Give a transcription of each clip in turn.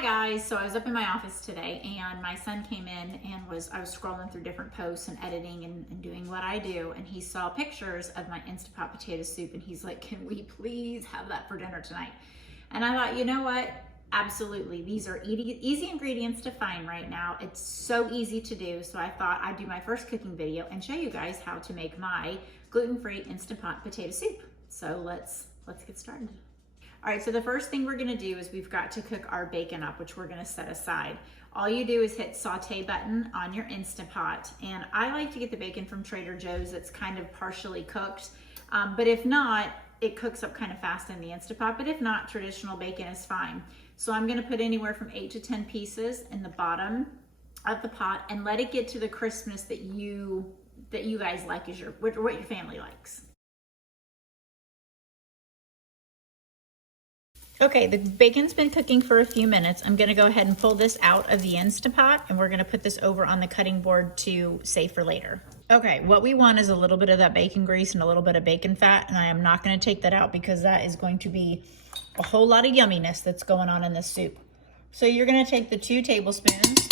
Hi guys, so I was up in my office today and my son came in and I was scrolling through different posts and editing and doing what I do, and he saw pictures of my Instapot potato soup and he's like, can we please have that for dinner tonight? And I thought, you know what? Absolutely. These are easy ingredients to find right now. It's so easy to do. So I thought I'd do my first cooking video and show you guys how to make my gluten-free Instapot potato soup. So let's get started. All right, so the first thing we're gonna do is we've got to cook our bacon up, which we're gonna set aside. All you do is hit saute button on your Instapot, and I like to get the bacon from Trader Joe's that's kind of partially cooked, but if not, it cooks up kind of fast in the Instapot, but if not, traditional bacon is fine. So I'm gonna put anywhere from 8 to 10 pieces in the bottom of the pot and let it get to the crispness that you guys like, what your family likes. Okay, the bacon's been cooking for a few minutes. I'm gonna go ahead and pull this out of the Instapot and we're gonna put this over on the cutting board to save for later. Okay, what we want is a little bit of that bacon grease and a little bit of bacon fat, and I am not gonna take that out because that is going to be a whole lot of yumminess that's going on in this soup. So you're gonna take the 2 tablespoons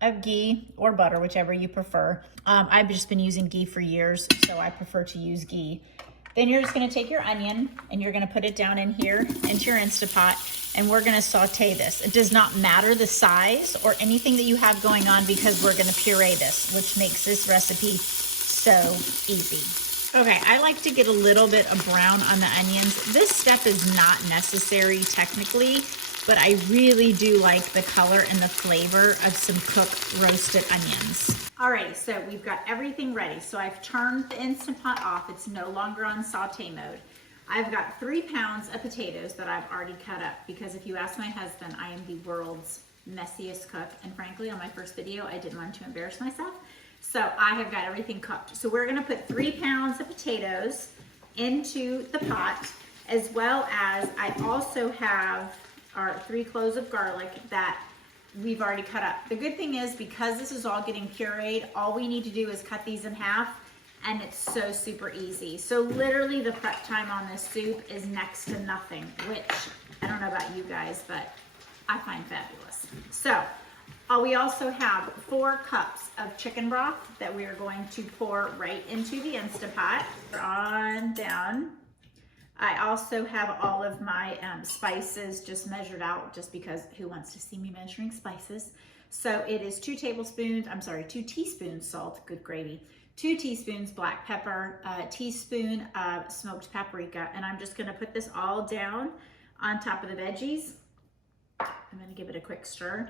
of ghee or butter, whichever you prefer. I've just been using ghee for years, so I prefer to use ghee. Then you're just gonna take your onion and you're gonna put it down in here into your Instapot, and we're gonna saute this. It does not matter the size or anything that you have going on because we're gonna puree this, which makes this recipe so easy. Okay, I like to get a little bit of brown on the onions. This step is not necessary technically, but I really do like the color and the flavor of some cooked roasted onions. Alrighty, so we've got everything ready. So I've turned the Instapot off. It's no longer on saute mode. I've got 3 pounds of potatoes that I've already cut up because if you ask my husband, I am the world's messiest cook. And frankly, on my first video, I didn't want to embarrass myself. So I have got everything cooked. So we're gonna put 3 pounds of potatoes into the pot, as well as I also have our 3 cloves of garlic that we've already cut up. The good thing is, because this is all getting pureed, all we need to do is cut these in half, and it's so super easy. So literally the prep time on this soup is next to nothing, which I don't know about you guys, but I find fabulous. So we also have 4 cups of chicken broth that we are going to pour right into the Instapot. On down. I also have all of my spices just measured out, just because who wants to see me measuring spices? So it is 2 teaspoons salt, good gravy, 2 teaspoons black pepper, a teaspoon of smoked paprika, and I'm just gonna put this all down on top of the veggies. I'm gonna give it a quick stir.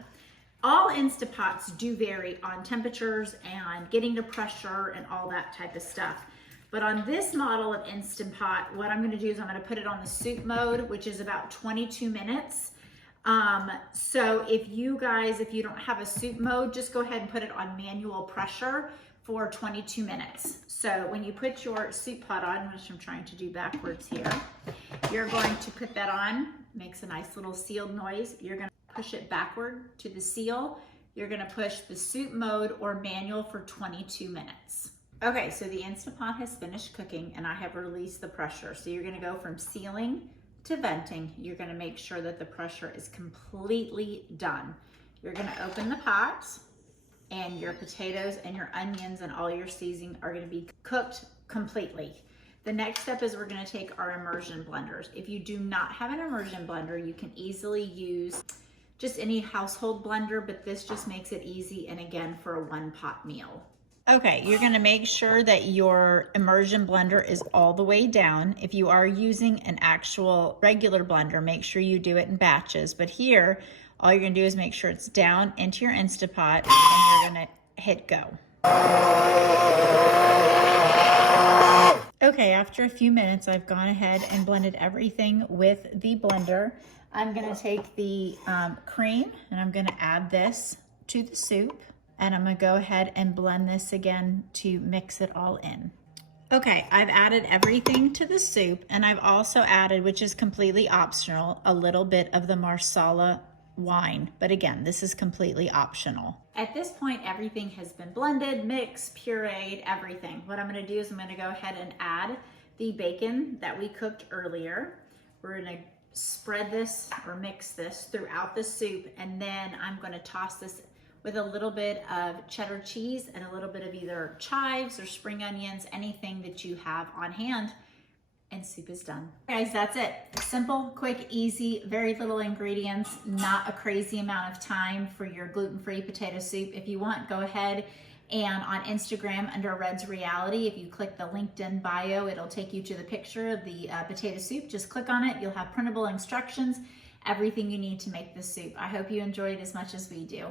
All Instapots do vary on temperatures and getting to pressure and all that type of stuff. But on this model of Instant Pot, what I'm gonna do is I'm gonna put it on the soup mode, which is about 22 minutes. So if you don't have a soup mode, just go ahead and put it on manual pressure for 22 minutes. So when you put your soup pot on, which I'm trying to do backwards here, you're going to put that on, makes a nice little sealed noise. You're gonna push it backward to the seal. You're gonna push the soup mode or manual for 22 minutes. Okay, so the Instapot has finished cooking and I have released the pressure. So you're gonna go from sealing to venting. You're gonna make sure that the pressure is completely done. You're gonna open the pot and your potatoes and your onions and all your seasoning are gonna be cooked completely. The next step is we're gonna take our immersion blenders. If you do not have an immersion blender, you can easily use just any household blender, but this just makes it easy, and again, for a 1-pot meal. Okay, you're gonna make sure that your immersion blender is all the way down. If you are using an actual regular blender, make sure you do it in batches. But here, all you're gonna do is make sure it's down into your Instapot, and you're gonna hit go. Okay, after a few minutes, I've gone ahead and blended everything with the blender. I'm gonna take the cream and I'm gonna add this to the soup. And I'm gonna go ahead and blend this again to mix it all in. Okay, I've added everything to the soup, and I've also added, which is completely optional, a little bit of the Marsala wine. But again, this is completely optional. At this point, everything has been blended, mixed, pureed, everything. What I'm gonna do is I'm gonna go ahead and add the bacon that we cooked earlier. We're gonna spread this or mix this throughout the soup, and then I'm going to toss this with a little bit of cheddar cheese and a little bit of either chives or spring onions, anything that you have on hand, and soup is done. Guys, that's it. Simple, quick, easy, very little ingredients, not a crazy amount of time for your gluten-free potato soup. If you want, go ahead and on Instagram under Red's Reality, if you click the LinkedIn bio, it'll take you to the picture of the potato soup. Just click on it. You'll have printable instructions, everything you need to make this soup. I hope you enjoy it as much as we do.